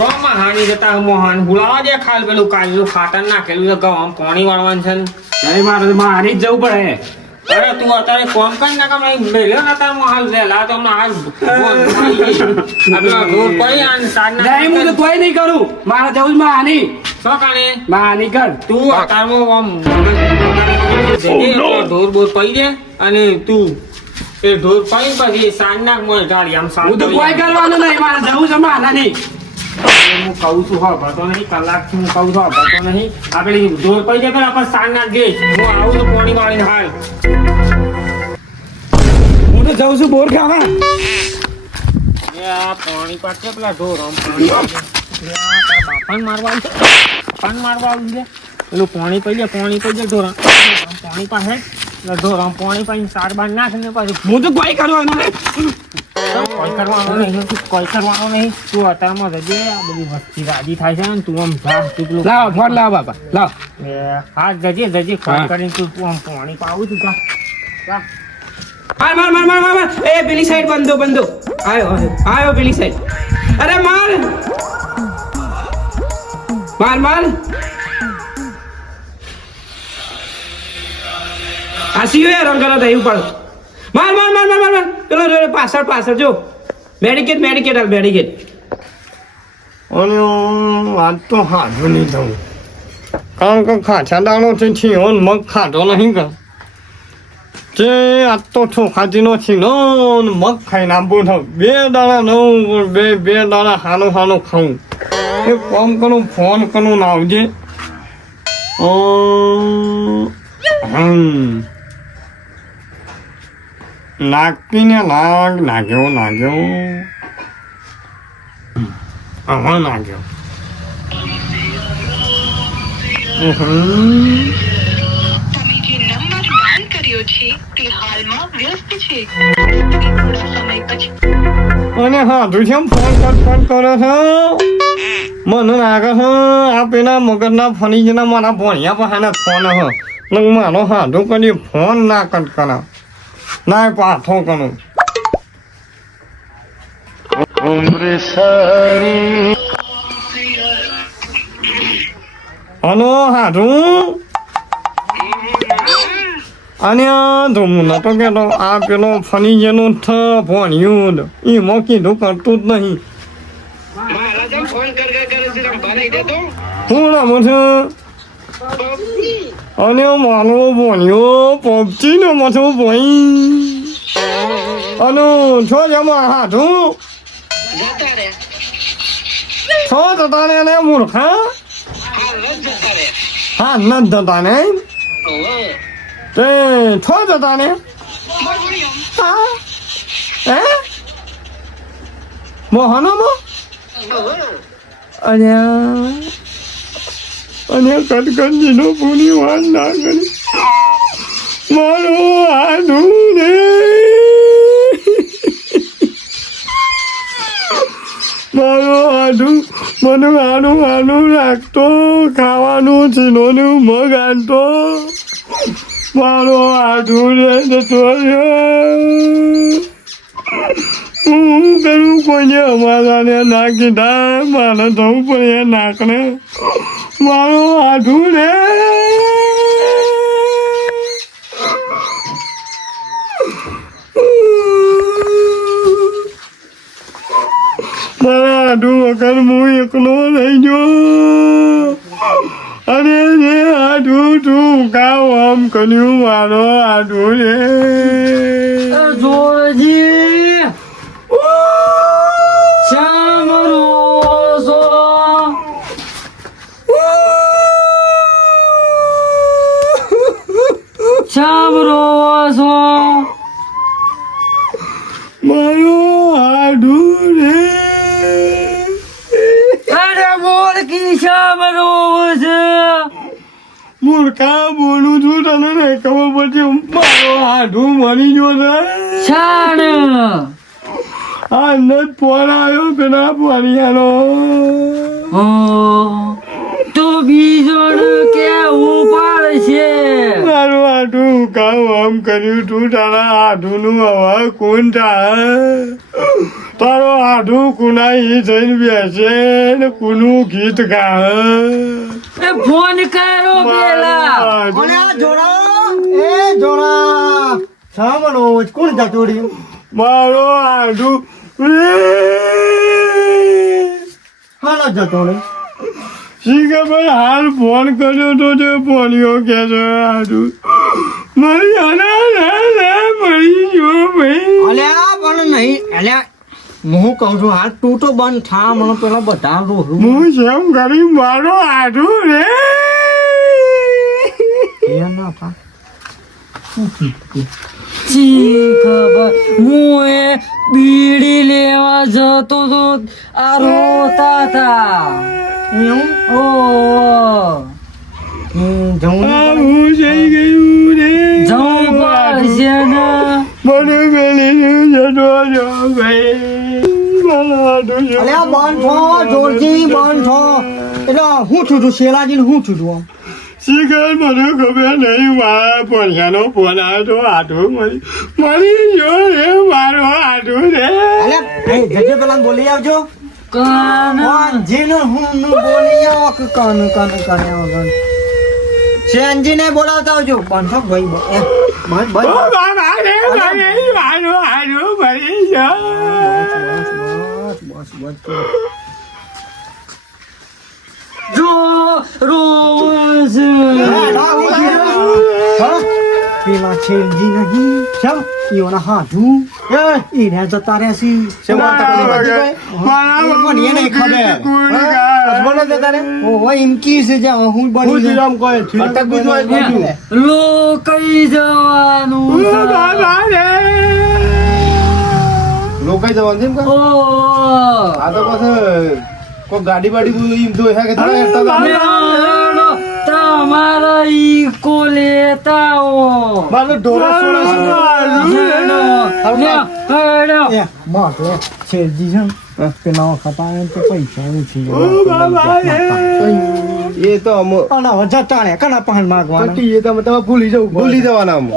શોમાં હાની જતા મોહન હુલાવા દે ખાલ પેલું કાજુ ખાતર નાખેલું છે ગમ પાણી વાળવાનું છે ને. નહીં મારે જ જવું પડે. અરે તું અત્યારે કોમ કઈ ના કામ મેલ્યો ને તાર હાલ વહેલા તો હમણાં હાલ ઢોર પડી અને સાંજ નહીં હું તો કોઈ નહીં કરું. મારે જવું જ હાની. શું કાણે હાની કર તું અત્યારમાં ઢોર બોર પડી દે અને તું એ ઢોર પડી પછી સાંજ નાખ મને ઢાળી આમ હું તો કોઈ કરવાનું નહીં. મારે જવું છે હાની. હું કહું છું હા ભરતો નહીં કલાકથી હું કહું છું હા ભરતો નહીં આપણે ઢોર પડી જાય આપણે સાંજ નાખ દે હું આવું છું પાણી વાળીને હાલ હું તો જઉં છું બોર ખાવા. આ પાણી પાસે પેલા ઢોર આમ પાણી બાપાને મારવા આવ્યું છે બાપાને મારવા આવ્યું છે પેલું પાણી પડી જાય ઢોર પાણી પાસે ઢોર આમ પાણી પાણી સાર બાર નાખ ને પાછું હું તો કોઈ કરવાનું નહીં. કોઈ કરવાનું નહીં તું અત્યારમાં જજે આ બધી વસ્તી રાજી થાય છે ને તું આમ જા તું પેલું લાવો ફોન લાવો બાપા લાવો. હા જજે ફોન કરીને તું આમ પાણી પાવું છું જા માર એ પેલી સાઈડ બંધો આયો પેલી સાઈડ. અરે માર આસીયો યાર રંગ કરો દઈ ઉપર. માર પેલો પાછળ જો મેડિકેટ હાલ મેડિકેટ. અને આજ તો હાથો નહીં થવું કારણ કે ખાચા દાણો છે મગ ખાધો નહીં કર તે આજ તો ચોખાજીનો છીનો મગ ખાઈને આપવું થયું 2 દાણા નવું બે દાણા હાનું ખાવું એ કોમ કરું ફોન કરું ના આવજે. નાગીને નાગ્યો હા નાગ્યો. તમે જે નંબર ડાયલ કર્યો છે તે હાલમાં વ્યસ્ત છે. થોડા સમય પછી અને હા તું કેમ ફોન કરો છો મને લાગે છે આ પેલા મગજના ફની જના મારા ભણ્યા પાસે ફોન હ મારો હાથું કદી ફોન ના કટ કરા ના પાછો કરું. હલો હાથું અને ધૂમ નતો કેતો આ પેલો ફની જેનું ભણ્યું એમાં કીધું કરતું જ નહીં. હું રમું છું અને મારો ભણ્યો પબજી ને મથું ભણી અને છો જમા હાથું છો જતા ને એને મૂર્ખા હા ન જતા ને તે છો જતા ને હા હે મોહનમાં અને કટકંજીનો પૂરી વાત ના કરી મારો આધું રે મારો આધું મને આનું રાખતો ખાવાનું ચીનોનું મગ આનતો મારો આધું રે જતો હું કરું કોઈને અમારાને ના કીધા મારે જવું પડે નાકને મારો આધું રે મારા આધું વગર હું એકલો રહી ગયો અને રે આધું તું કાવ આમ કર્યું મારો આધું રે જોજી મારો આધું રે અરે બોલ કી શામ રોજ મૂર્ખા બોલું છું તને નહીં ખબર પછી મારો આધું મરી ગયો ને છાણ આ ન ફોન આવ્યો પેલા પાણીયાનો તો બીજો કેવું પડશે મારું આધું કામ આમ કર્યું તું તારા આધું નું હવા કોણ થાય તારો આઢું કુનાઈ જઈને બેસે ને કુનું ગીત ગાય એ ફોન કરો પેલા અને આ જોડા સામનો કોણ જતોડી મારો આઢું હાલો જતોડે શીખે ભાઈ હાલ ફોન કર્યો તો તે ફોનીઓ કે છે આઢું મરી મરી ગયો ભાઈ અલ્યા પણ નહીં અલ્યા હું કહું છું હાલ તું તો બંધ થા મને પેલા બધા રોહું હું જેમ કરી મારો આઢું રે એ ના થા જી ખબર હું એ બીડી લેવા જતો તો આ રોતા હતા ઓ જવું હું જઈ ગયું રે જવું પડશે ને મને મેલી જતો ભાઈ મારો આઢું છે. અલ્યા બંધ થો જોરજી બંધ થો એટલે હું છું શેલાજી હું છું આમ શીખર મને ખબર નહીં મારા પૈસાનો ફોન આવ્યો તો આઢું મરી ગયો રે મારો આઢું રે અલ્યા એ જજે પેલા બોલી આવજો કાન જેનો હું નું બોલી આવો કે કાન શેનજીને બોલાવતા આવજો બંધ થો ભાઈ બંધ ઓ બાબા રે મારો આઢું મરી ગયો જો રોજ પેલા છેલજી નહીં શમ ઈઓના હાથું એને જતા રહેશી મને નહીં ખબર ઓ એમ કી છે જા હું બની લો કઈ જવાનું લોકાઈ જવાનું એમ ઓ આ તો પછી કોઈ ગાડી બાડી એમ તો હે કે તમારા ઈકો લેતા હો મારો ઢોરો છેલજી છે પેલા ખતા તો પૈસા ઓછી એ તો અમો અને હવે જતા રે કના પાન માગવાના એ તમે ભૂલી જવાના અમો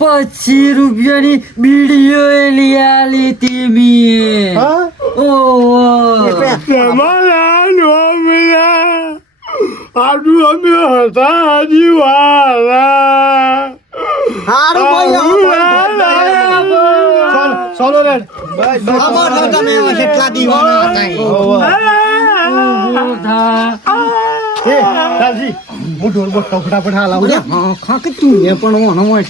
25 રૂપિયાની બીડીઓ લઈ આલી તી તમારા નોમિયા આટલું અમે હતા જીવાલા હારું સોનો રે ખબર ન તમે કેટલા દીવાના હતા એ દાદી હું ઢોલ બોલતો ફટાફટ હાલ આવું ખાક તું એ પણ ઓનો હોય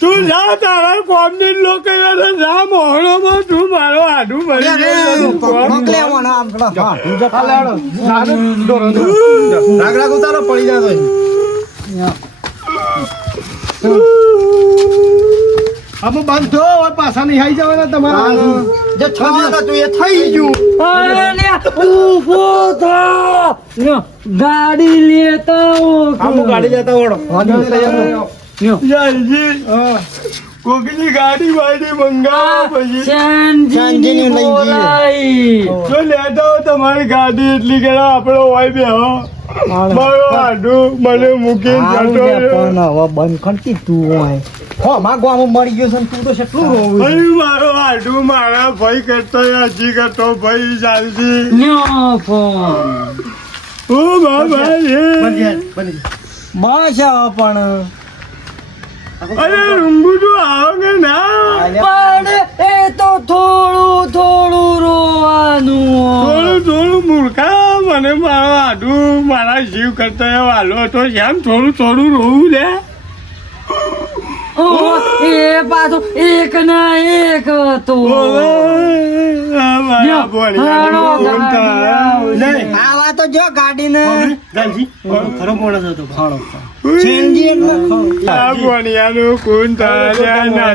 તું જા તારા કોમની લોકો જા મોહણોમાં તું મારો આડું મરી મોકલે ઓનો આમ કડા રાગ ઉતારો પડી જાય અમે બાંધો હવે પાછા નહીં આવી જવાના તમારા જે થવાનું હતું એ થઈ ગયું ગાડી લેતા હો ગાડી જતા ઓળો કોકની ગાડી વાડી મંગાવો પછી ચાંદીની લઈ જઈએ. જો લેતા હો તમારી ગાડી એટલી કે આપણો હોય બે હો મારો આડું મને મૂકીને જતો રહ્યો. પણ હવે બંધ કરતી તું હોય હો માગવામાં મરી ગયો છે ને તું તો કેટલું રોવું અરે મારો આડું મારા ભાઈ કરતો હજી કરતો ભાઈ ચાલતી ઓ બાબા રે બસ હવે પણ અરે રૂંગુ તું આવો કે ના પણ એ તો થોડું રોવાનું થોડું મૂર્ખા મને મારો આડું મારા જીવ કરતો વાલો તો જેમ થોડું રોવું લે એ પાછું એક ના એક હતું આવા તો જો ગાડી ને ખરો માણસ હતો ખાણો ચેન્જી એટલે ભણિયાનું કુન તાર્યા નથી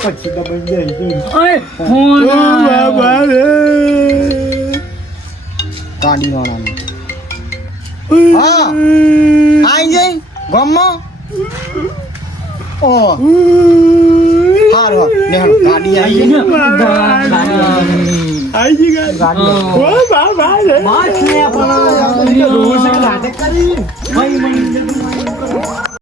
પછી દબાઈ જાય ફોન ઓ બાબા રે ગાડી વાળાને હા આઈ જઈ ગમમાં ઓ હારો લેહણ ગાડી આવી ગઈ આઈ જી ગાડી ઓ બાબા રે બાત ને પણ રોડ સે લાટે કરી ભાઈ મને